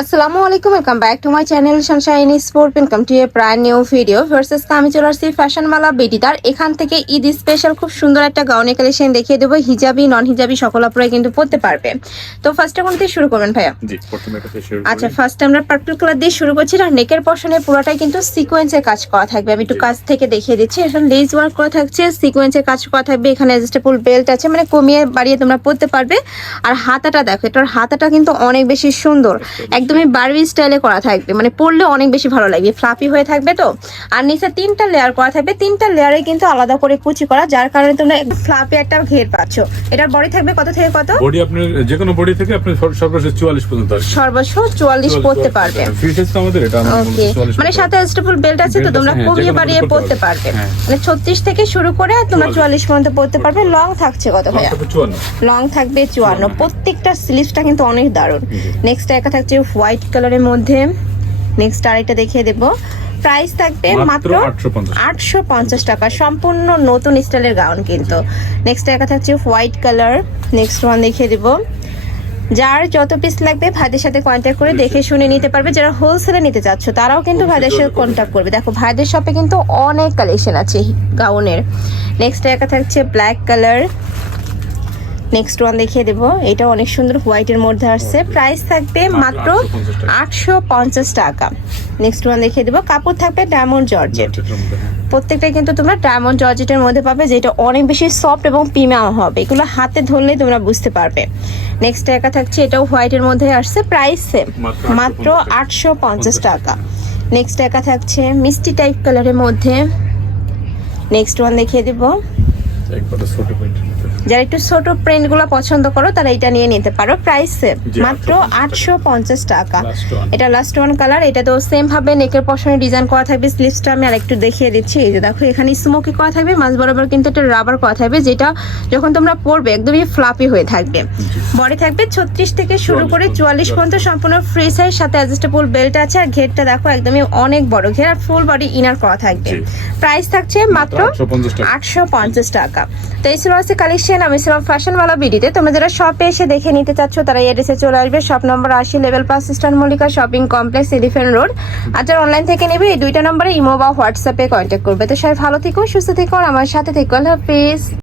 আসসালামু আলাইকুম, welcome back to my channel Sunshine sport. Welcome to A brand new video. Versus আমি চলে আসছি ফ্যাশনওয়ালা বেডিটার এখান থেকে ঈদ স্পেশাল খুব সুন্দর একটা গাউনের কালেকশন দেখিয়ে দেবো। হিজাবি নন হিজাবি সকল আপুরাই কিন্তু পড়তে পারবে। তো ফার্স্টে কোন দিয়ে শুরু করবেন ভাইয়া? জি, প্রথমে এটা দিয়ে শুরু করি। আচ্ছা, ফার্স্ট আমরা পার্পল কালার দিয়ে শুরু করছি। আর নেকের পশনে পুরোটাই কিন্তু সিকোয়েন্সের কাজ করা থাকবে। আমি একটু কাছ থেকে দেখিয়ে দিচ্ছি। এখানে লেস ওয়ার্ক করা থাকছে, সিকোয়েন্সের কাজ করা থাকবে। এখানে অ্যাডজাস্টেবল বেল্ট আছে, মানে কমিয়ে বাড়িয়ে তোমরা পড়তে পারবে। আর হাতাটা দেখো, এটার হাতাটা কিন্তু অনেক বেশি সুন্দর, একদমই বারবি স্টাইলে করা থাকবে, মানে পরলে অনেক বেশি ভালো লাগবে, ফ্লাফি হয়ে থাকবে। তো আর নিচে 3টা লেয়ার করা থাকবে, 3টা লেয়ারে কিন্তু আলাদা করে কুচি করা, যার কারণে তোমরা একদম ফ্লাফি একটা ঘের পাচ্ছ। এটার বডি থাকবে কত থেকে কত? বডি আপনি যে কোনো বডি থেকে আপনি সর্বশেষ 44 পর্যন্ত আসবে। সর্বশেষ 44 পড়তে পারবে। ফ্রি সাইজ তো আমাদের এটা ওকে, মানে সাথে অ্যাডজাস্টেবল বেল্ট আছে, তো তোমরা কমিয়ে বাড়িয়ে পড়তে পারবে। মানে 36 থেকে শুরু করে তোমরা 44 পর্যন্ত পড়তে পারবে। লং থাকছে কত ভাইয়া? লং থাকবে 54। প্রত্যেকটা স্লিভসটা কিন্তু অনেক দারুণ। নেক্সট একটা থাকছে হোয়াইট কালারের মধ্যে। নেক্সট আরেকটা দেখিয়ে দেব। প্রাইস থাকবে মাত্র 850 টাকা। সম্পূর্ণ নতুন স্টাইলের গাউন কিন্তু। নেক্সট একটা থাকছে হোয়াইট কালার। নেক্সট ওয়ান দেখিয়ে দেব। যার যত পিস লাগবে ভাইদের সাথে কন্ট্যাক্ট করে দেখে শুনে নিতে পারবে। যারা হোলসেলে নিতে চাচ্ছ তারাও কিন্তু ভাইদের সাথে কন্ট্যাক্ট করবে। দেখো ভাইদের শপে কিন্তু অনেক কালেকশন আছে গাউনের। নেক্সট একটা থাকছে ব্ল্যাক কালার। নেক্সট ওয়ান দেখিয়ে দেবো। এটা অনেক সুন্দর হোয়াইটের মধ্যে আসছে। প্রাইস থাকবে মাত্র 850 টাকা। নেক্সট ওয়ান দেখিয়ে দেবো। কাপড় থাকবে ডায়মন্ড জর্জেট। প্রত্যেকটা কিন্তু তোমরা ডায়মন্ড জর্জেটের মধ্যে পাবে, যেটা অনেক বেশি সফট এবং প্রিমিয়াম হবে। এগুলো হাতে ধরলে তোমরা বুঝতে পারবে। নেক্সট একা থাকছে, এটাও হোয়াইটের মধ্যে আসছে। প্রাইস সেম, মাত্র 850 টাকা। নেক্সট একা থাকছে মিষ্টি টাইপ কালারের মধ্যে। নেক্সট ওয়ান দেখিয়ে দেবো। যারা একটু ছোট প্রিন্ট গুলো পছন্দ করো তারা এটা নিয়ে নিতে পারো। প্রাইস মাত্র 850 টাকা। এটা লাস্ট ওয়ান কালার। এটা তো সেম ভাবে নেকের পশনে ডিজাইন করা থাকবে। স্লিভসটা আমি আরেকটু দেখিয়ে দিচ্ছি। এই যে দেখো, এখানে স্মোকি করা থাকবে, মাঝ বরাবর কিন্তু একটা রাবার করা থাকবে, যেটা যখন তোমরা পরবে একদমই ফ্লাপি হয়ে থাকবে। বডি থাকবে 36 থেকে শুরু করে 44 পর্যন্ত, সম্পূর্ণ ফ্রি সাইজ, সাথে অ্যাডজাস্টেবল বেল্ট আছে। আর ঘেরটা দেখো একদমই অনেক বড় ঘের, আর ফুল বডি ইনার করা থাকবে। প্রাইস থাকছে মাত্র 850 টাকা। তো এই ছিল আজকে কালেকশন। আমি ছিলাম ফ্যাশনওয়ালা বিডিতে। তোমরা যারা শপে এসে দেখে নিতে চাচ্ছ তারা এই অ্যাড্রেসে চলে আসবে। Shop number 80, level 5, Eastern Mallika Shopping Complex, Elephant Road. আর যারা অনলাইন থেকে নেবে এই দুইটা নম্বরে ইমো বা হোয়াটসঅ্যাপে কন্ট্যাক্ট করবে। তো সবাই ভালো থেকো, সুস্থ থেকো, আর আমার সাথে থেকো। আল্লাহ হাফেজ।